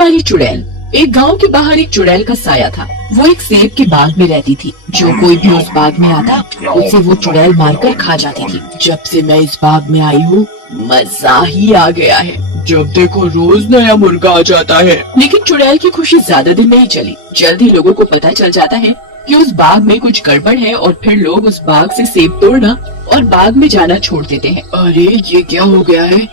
वाली चुड़ैल। एक गांव के बाहर एक चुड़ैल का साया था। वो एक सेब के बाग में रहती थी। जो कोई भी उस बाग में आता उसे वो चुड़ैल मारकर खा जाती थी। जब से मैं इस बाग में आई हूँ मजा ही आ गया है। जब देखो रोज नया मुर्गा आ जाता है। लेकिन चुड़ैल की खुशी ज्यादा दिन नहीं चली। जल्द ही लोगों को पता चल जाता है कि उस बाग में कुछ गड़बड़ है और फिर लोग उस बाग से सेब तोड़ना और बाग में जाना छोड़ देते हैं। अरे ये क्या हो गया है?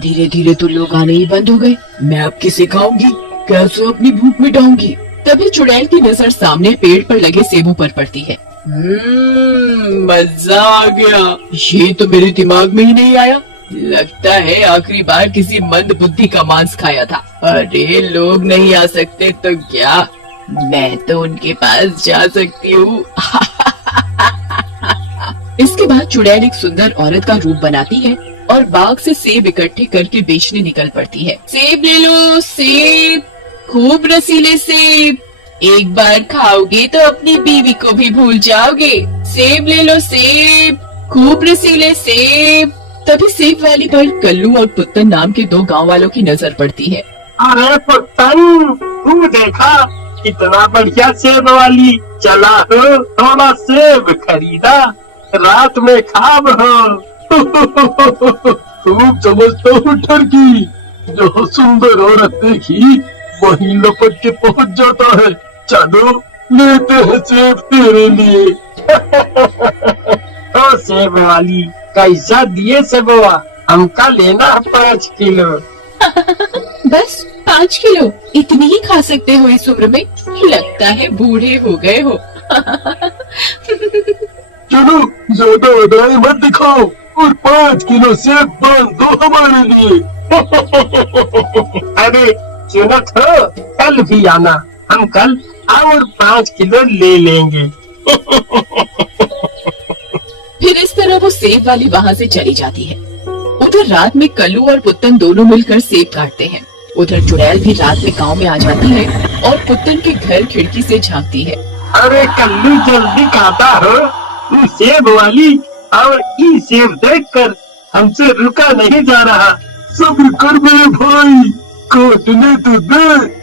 धीरे धीरे तो लोग आने ही बंद हो गए। मैं अब किसे खाऊंगी? कैसे अपनी भूख मिटाऊंगी? तभी चुड़ैल की नजर सामने पेड़ पर लगे सेबों पर पड़ती है। मजा आ गया। ये तो मेरे दिमाग में ही नहीं आया। लगता है आखिरी बार किसी मंद बुद्धि का मांस खाया था। अरे लोग नहीं आ सकते तो क्या, मैं तो उनके पास जा सकती हूँ। इसके बाद चुड़ैल एक सुंदर औरत का रूप बनाती है और बाग से सेब इकट्ठे करके बेचने निकल पड़ती है। सेब ले लो, सेब, खूब रसीले सेब। एक बार खाओगे तो अपनी बीवी को भी भूल जाओगे। सेब ले लो, सेब, खूब रसीले सेब। तभी सेब वाली पर कल्लू और पुत्तन नाम के दो गांव वालों की नजर पड़ती है। अरे पुत्तन, तू देखा कितना बढ़िया सेब वाली, चला हो थोड़ा सेब खरीदा, रात में खाब हो। खूब समझता हूँ ठरकी, जो सुंदर औरत देखी वही लपट के पहुँच जाता है। चलो लेते हैं सेब तेरे लिए। तो सेब वाली कैसा दिए सेबवा? हमका लेना 5 किलो। बस 5 किलो? इतनी ही खा सकते हो इस उम्र में? लगता है बूढ़े हो गए हो। चलो ज्यादा अदाएं मत दिखाओ और 5 किलो सेब बांध दो हमारे लिए। अरे सुनत हो, कल भी आना, हम कल और 5 किलो ले लेंगे। फिर इस तरह वो सेब वाली वहाँ से चली जाती है। उधर रात में कल्लू और पुत्तन दोनों मिलकर सेब काटते हैं। उधर चुड़ैल भी रात में गांव में आ जाती है और पुत्तन के घर खिड़की से झांकती है। अरे कल्लू जल्दी काटा हो, तू सेब वाली, और ये सेब देखकर हमसे रुका नहीं जा रहा। सब्र कर मेरे भाई, काटने तो दे।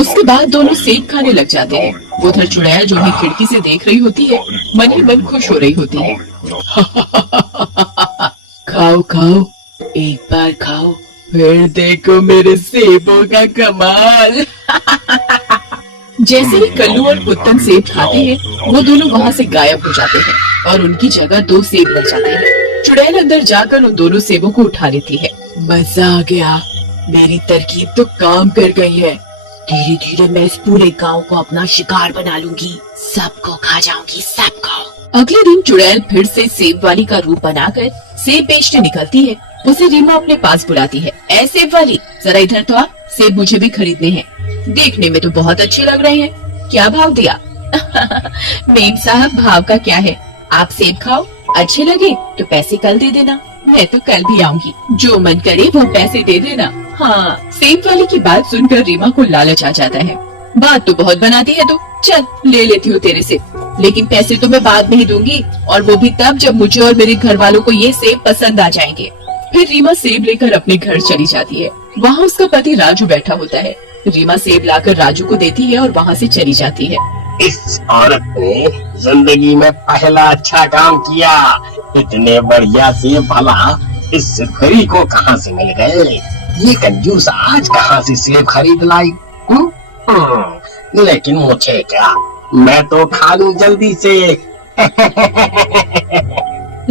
उसके बाद दोनों सेब खाने लग जाते हैं। उधर चुड़ैल जो है खिड़की से देख रही होती है, मन ही मन खुश हो रही होती है। खाओ खाओ, एक बार खाओ, फिर देखो मेरे सेबों का कमाल। जैसे ही कल्लू और पुत्तन सेब खाते हैं, वो दोनों वहाँ से गायब हो जाते हैं और उनकी जगह 2 सेब रह जाते हैं। चुड़ैल अंदर जाकर उन दोनों सेबों को उठा लेती है। मजा आ गया, मेरी तरकीब तो काम कर गई है। धीरे धीरे मैं इस पूरे गांव को अपना शिकार बना लूंगी, सबको खा जाऊंगी, सबको। अगले दिन चुड़ैल फिर से सेब वाली का रूप बनाकर सेब बेचने निकलती है। उसे रीमा अपने पास बुलाती है। ऐ सेब वाली, जरा इधर तो आ, सेब मुझे भी खरीदने हैं। देखने में तो बहुत अच्छे लग रहे हैं, क्या भाव दिया? मेम साहब, भाव का क्या है, आप सेब खाओ, अच्छे लगे तो पैसे कल दे देना। मैं तो कल भी आऊंगी, जो मन करे वो पैसे दे देना। हाँ, सेब वाली की बात सुनकर रीमा को लालच आ जाता है। बात तो बहुत बनाती है तू, चल ले लेती हूँ तेरे से, लेकिन पैसे तो मैं बाद में ही दूंगी, और वो भी तब जब मुझे और मेरे घर वालों को ये सेब पसंद आ जाएंगे। फिर रीमा सेब लेकर अपने घर चली जाती है। वहाँ उसका पति राजू बैठा होता है। रीमा सेब लाकर राजू को देती है और वहाँ से चली जाती है। इस औरत ने जिंदगी में पहला अच्छा काम किया। इतने बढ़िया सेब भला इस सुखरी को कहाँ से मिल गए? ये कंजूस आज कहाँ से सेब खरीद लाई? लेकिन मुझे क्या, मैं तो खा लूं जल्दी से।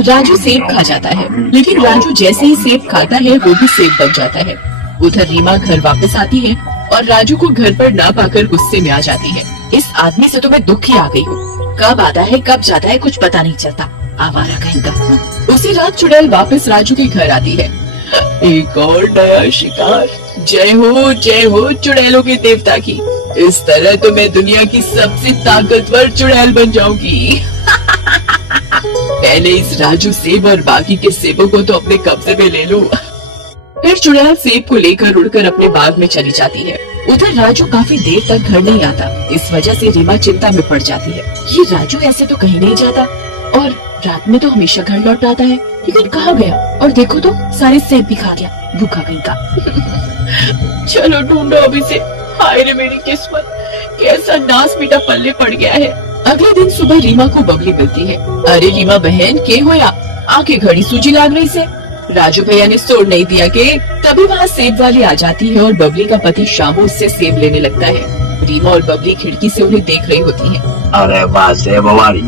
राजू सेब खा जाता है, लेकिन राजू जैसे ही सेब खाता है वो भी सेब बन जाता है। उधर रीमा घर वापस आती है और राजू को घर पर ना पाकर गुस्से में आ जाती है। इस आदमी से तो मैं दुखी आ गई हूँ, कब आता है कब जाता है कुछ पता नहीं चलता, आवारा कहीं का। उसी रात चुड़ैल वापस राजू के घर आती है। एक और नया शिकार। जय हो चुड़ैलों के देवता की। इस तरह तो मैं दुनिया की सबसे ताकतवर चुड़ैल बन जाऊंगी। पहले इस राजू सेब और बाकी के सेबों को तो अपने कब्जे में ले लूं। फिर चुड़ैल सेब को लेकर उड़कर अपने बाग में चली जाती है। उधर राजू काफी देर तक घर नहीं आता। इस वजह से रीमा चिंता में पड़ जाती है। ये राजू ऐसे तो कहीं नहीं जाता और रात में तो हमेशा घर लौट आता है, लेकिन कहाँ गया? और देखो तो सारे सेब भी खा गया, भूखा कहीं का। चलो ढूंढो अभी से। हाय रे मेरी किस्मत, कैसा नास मीठा पल्ले पड़ गया है। अगले दिन सुबह रीमा को बबली मिलती है। अरे रीमा बहन, के होया? आंखें घड़ी सूजी लाग रही से। राजू भैया ने सोड़ नहीं दिया के? तभी वहाँ सेब वाली आ जाती है और बबली का पति शामू उससे सेब लेने लगता है। रीमा और बबली खिड़की से उन्हें देख रही होती है। अरे वाह सेब वाली,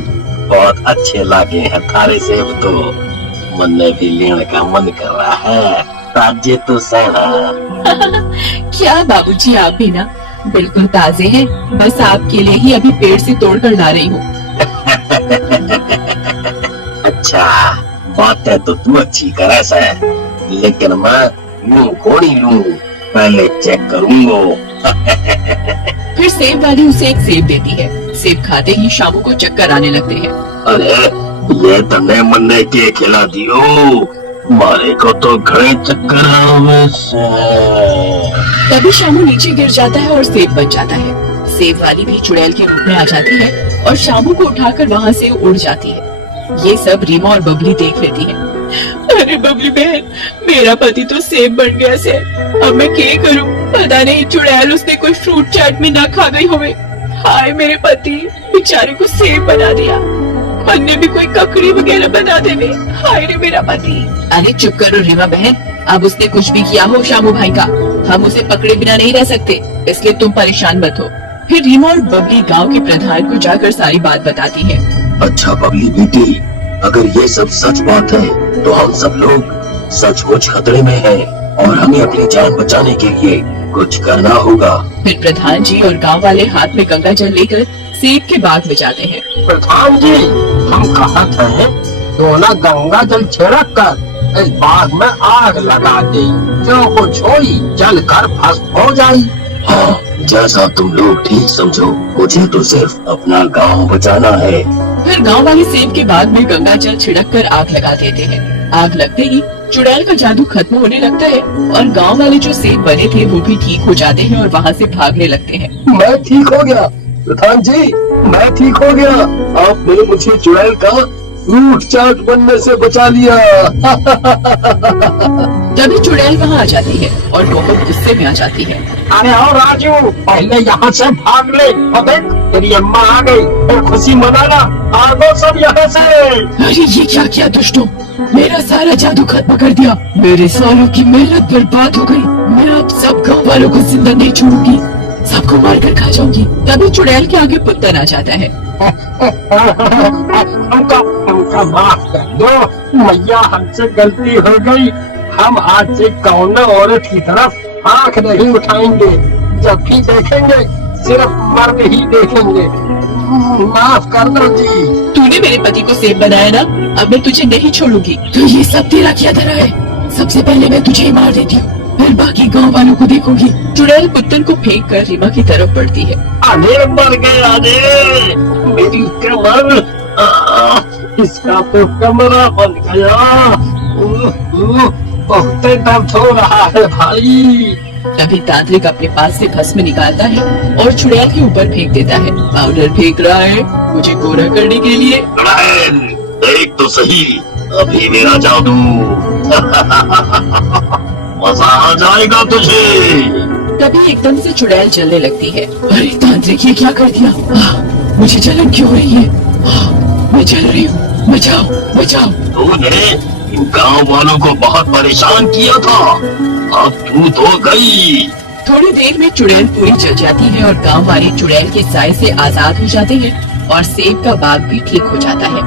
बहुत अच्छे लागे हैं थारे सेब तो। मन में भी लेने का मन कर रहा है। ताजे तो सहा। क्या बाबूजी, आप भी ना बिल्कुल ताजे हैं। बस आपके लिए ही अभी पेड़ से तोड़कर ला रही हूँ। अच्छा, बातें तो तू अच्छी करे से, लेकिन मैं यूं थोड़ी लूं, पहले चेक करूंगा। फिर सेब वाली उसे एक सेब देती है। सेब खाते ही शामू को चक्कर आने लगते हैं। अरे ये तने मन्ने के खिला दियो, मारे को तो घड़े चक्कर आवे से। तभी शामू नीचे गिर जाता है और सेब बच जाता है। सेब वाली भी चुड़ैल के रूप में आ जाती है और शामू को उठाकर वहाँ से उड़ जाती है। ये सब रीमा और बबली देख लेती है। अरे बबली बहन, मेरा पति तो सेब बन गया से। अब मैं क्या करूं? पता नहीं चुड़ैल उसने कोई फ्रूट चाट में ना खा गई होवे। हाय मेरे पति, बेचारे को सेब बना दिया। मन ने भी कोई ककड़ी वगैरह बना देवे। हाय रे मेरा पति। अरे चुप करो रीमा बहन, अब उसने कुछ भी किया हो शामू भाई का, हम उसे पकड़े बिना नहीं रह सकते, इसलिए तुम परेशान मत हो। फिर रीमा और बबली गांव के प्रधान को जाकर सारी बात बताती है। अच्छा बबली बेटी, अगर ये सब सच बात है तो हम सब लोग सचमुच खतरे में हैं और हमें अपनी जान बचाने के लिए कुछ करना होगा। फिर प्रधान जी और गांव वाले हाथ में गंगा जल लेकर सेब के बाग में जाते हैं। प्रधान जी, हम कहत हैं दोनों गंगा जल छिड़क कर इस बाग में आग लगा दे, जो कुछ होई जल कर भस्म हो जाए। हाँ, जैसा तुम लोग ठीक समझो, मुझे तो सिर्फ अपना गांव बचाना है। फिर गांव वाले सेब के बाग में गंगा जल छिड़क कर आग लगा देते हैं। आग लगते ही चुड़ैल का जादू खत्म होने लगता है और गांव वाले जो सेब बने थे वो भी ठीक हो जाते हैं और वहाँ से भागने लगते हैं। मैं ठीक हो गया प्रधान जी, मैं ठीक हो गया। आपने मुझे चुड़ैल का फ्रूट चाट बनने से बचा लिया। तभी चुड़ैल वहाँ आ जाती है और बहुत गुस्से में आ जाती है। अरे और राजू, पहले यहाँ से भाग ले। और देख, तेरी अम्मा आ गई, फिर खुशी मनाना। भागो सब यहाँ से। अरे ये क्या किया दुष्टों, मेरा सारा जादू खत्म कर दिया। मेरे सालों की मेहनत बर्बाद हो गई। मैं अब सब गाँव वालों को जिंदा नहीं छोड़ूंगी, सबको मार कर खा जाऊंगी। तभी चुड़ैल के आगे पुत्तन आ जाता है। हमका माफ कर दो मैया, हमसे गलती हो गई। हम आज से कौन औरत की तरफ आंख नहीं उठाएंगे। जब भी देखेंगे सिर्फ मर्द ही देखेंगे। माफ कर दो जी। तूने मेरे पति को सेब बनाया ना, अब मैं तुझे नहीं छोड़ूंगी। तो ये सब तेरा क्या धरा है? सबसे पहले मैं तुझे ही मार देती हूँ, फिर बाकी गांव वालों को देखूंगी। चुड़ैल पुत्तन को फेंक कर रीमा की तरफ बढ़ती है। अरे मर गया रे, मेरी कमर, इसका तो कमरा बन गया। बहुत दर्द हो रहा है भाई। तभी तांत्रिक अपने पास से भस्म निकालता है और चुड़ैल के ऊपर फेंक देता है। पाउडर फेंक रहा है मुझे गोरा करने के लिए। देख तो सही अभी मेरा जादू। मजा आ जाएगा तुझे। तभी एकदम से चुड़ैल जलने लगती है। अरे तांत्रिक, ये क्या कर दिया? मुझे जलन क्यों हो रही है? मैं जल रही हूँ, बचाओ बचाओ। तूने इन गांव वालों को बहुत परेशान किया था, अब तू तो गई। थोड़ी देर में चुड़ैल पूरी जल जाती है और गांव वाले चुड़ैल के साए से आजाद हो जाते हैं और सेब का बाग भी ठीक हो जाता है।